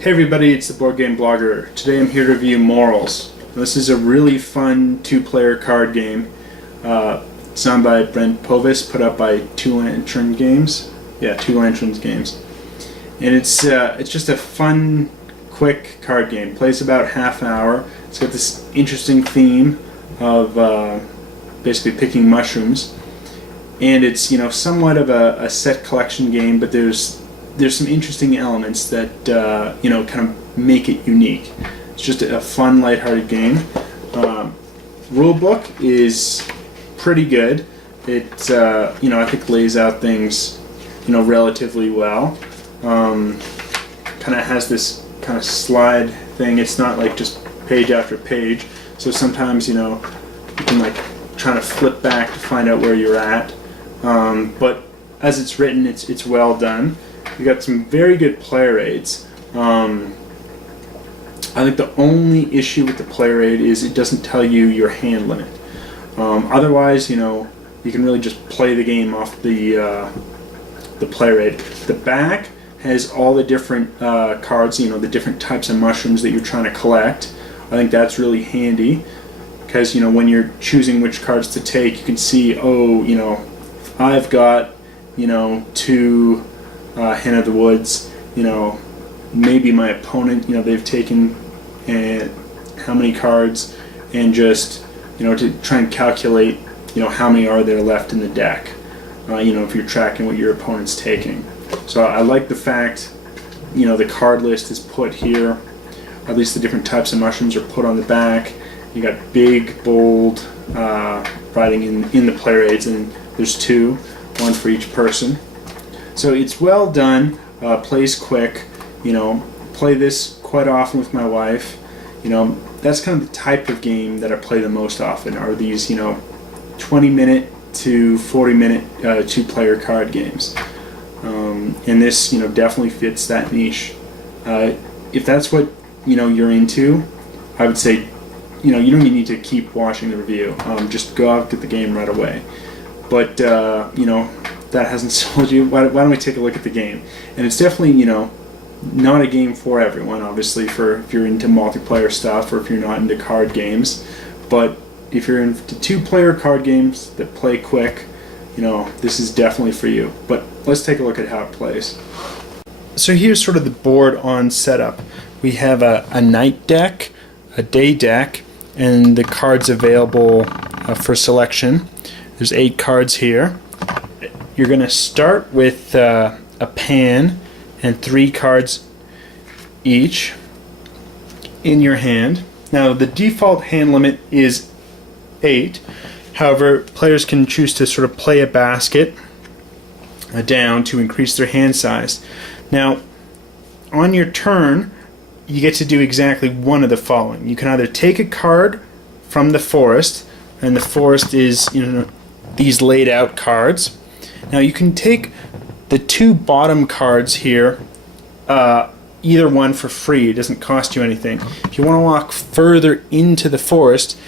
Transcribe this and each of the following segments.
Hey everybody, it's the Board Game Blogger. Today I'm here to review Morels. This is a really fun two-player card game. Designed by Brent, Povis, put up by Two Lanterns Games. Yeah, Two Lanterns Games. And it's just a fun, quick card game. Plays about half an hour. It's got this interesting theme of basically picking mushrooms. And it's somewhat of a set collection game, but there's some interesting elements that kind of make it unique. It's just a fun, lighthearted game. Rule book is pretty good. It I think lays out things relatively well. Kind of has this kind of slide thing. It's not like just page after page. So sometimes you can like try to flip back to find out where you're at. But as it's written, it's well done. You got some very good player aids. I think the only issue with the player aid is it doesn't tell you your hand limit. Otherwise, you can really just play the game off the player aid. The back has all the different cards, the different types of mushrooms that you're trying to collect. I think that's really handy because when you're choosing which cards to take, you can see, I've got two Hen of the Woods, maybe my opponent, they've taken how many cards, and just, to try and calculate, how many are there left in the deck, if you're tracking what your opponent's taking. So I like the fact, the card list is put here, at least the different types of mushrooms are put on the back. You got big, bold writing in the player aids, and there's two, one for each person. So it's well done, plays quick, play this quite often with my wife. That's kind of the type of game that I play the most often, are these, 20-minute to 40-minute two-player card games. And this, definitely fits that niche. If that's what, you're into, I would say, you don't even need to keep watching the review. Just go out and get the game right away. But, that hasn't sold you, why don't we take a look at the game? And it's definitely, not a game for everyone, obviously, if you're into multiplayer stuff or if you're not into card games. But if you're into two-player card games that play quick, this is definitely for you. But let's take a look at how it plays. So here's sort of the board on setup. We have a night deck, a day deck, and the cards available for selection. There's 8 cards here. You're going to start with a pan and 3 cards each in your hand. Now the default hand limit is 8. However, players can choose to sort of play a basket down to increase their hand size. Now on your turn, you get to do exactly one of the following. You can either take a card from the forest, and the forest is these laid out cards. Now you can take the 2 bottom cards here, either one for free. It doesn't cost you anything. If you want to walk further into the forest,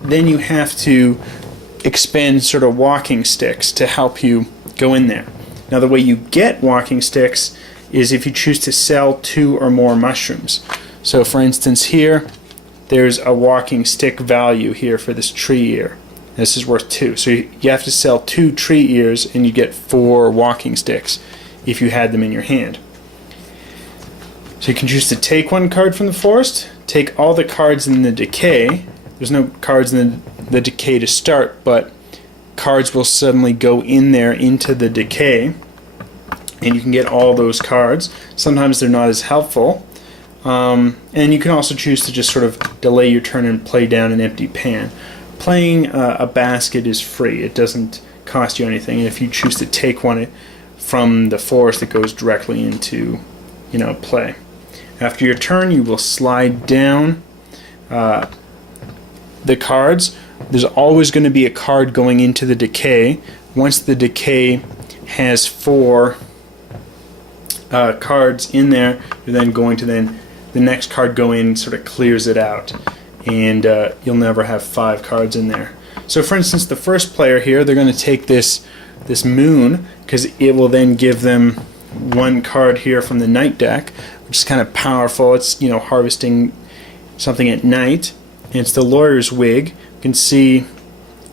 then you have to expend sort of walking sticks to help you go in there. Now the way you get walking sticks is if you choose to sell 2 or more mushrooms. So for instance here, there's a walking stick value here for this tree ear. This is worth 2. So you have to sell 2 tree ears and you get 4 walking sticks if you had them in your hand. So you can choose to take 1 card from the forest, take all the cards in the decay. There's no cards in the decay to start, but cards will suddenly go in there into the decay, and you can get all those cards. Sometimes they're not as helpful. And you can also choose to just sort of delay your turn and play down an empty pan. Playing a basket is free. It doesn't cost you anything. And if you choose to take one from the forest, it goes directly into play. After your turn, you will slide down the cards. There's always going to be a card going into the decay. Once the decay has 4 cards in there, you're then going to the next card go in, sort of clears it out, and you'll never have 5 cards in there. So for instance, the first player here, they're going to take this moon, because it will then give them 1 card here from the night deck, which is kind of powerful. It's, you know, harvesting something at night. And it's the lawyer's wig. You can see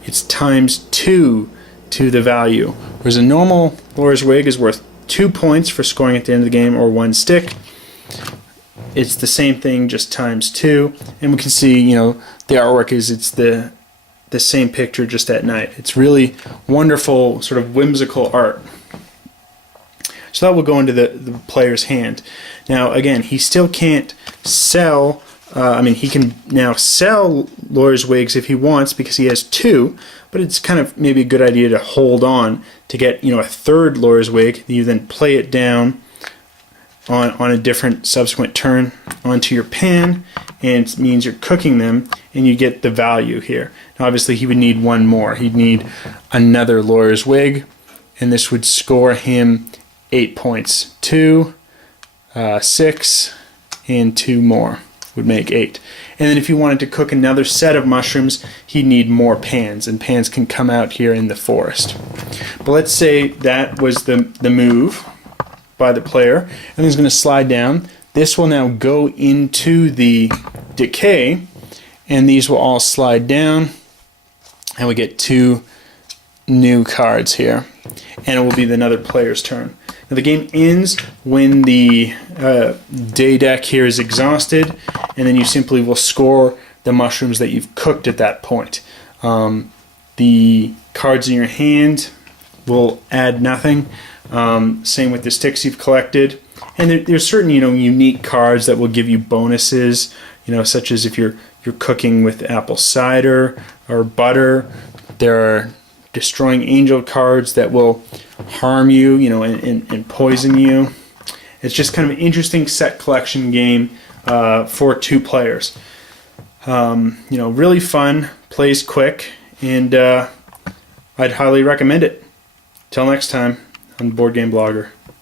it's ×2 to the value. Whereas a normal lawyer's wig is worth 2 points for scoring at the end of the game, or 1 stick. It's the same thing, just ×2. And we can see, you know, the artwork is, it's the same picture just at night. It's really wonderful, sort of whimsical art. So that will go into the player's hand. Now again, he still can't sell, he can now sell lawyer's wigs if he wants because he has 2, but it's kind of maybe a good idea to hold on to get, you know, a 3rd lawyer's wig. You then play it down on a different subsequent turn onto your pan, and it means you're cooking them and you get the value here. Now obviously he would need 1 more. He'd need another lawyer's wig, and this would score him 8 points. 2, 6, and 2 more would make 8. And then if you wanted to cook another set of mushrooms, he'd need more pans, and pans can come out here in the forest. But let's say that was the move by the player, and he's going to slide down. This will now go into the decay, and these will all slide down, and we get 2 new cards here, and it will be another player's turn. Now the game ends when the day deck here is exhausted, and then you simply will score the mushrooms that you've cooked at that point. The cards in your hand will add nothing. Same with the sticks you've collected, and there's certain, you know, unique cards that will give you bonuses, you know, such as if you're cooking with apple cider or butter. There are destroying angel cards that will harm you, you know, and poison you. It's just kind of an interesting set collection game for 2 players. You know, really fun, plays quick, and I'd highly recommend it. Till next time on Board Game Blogger.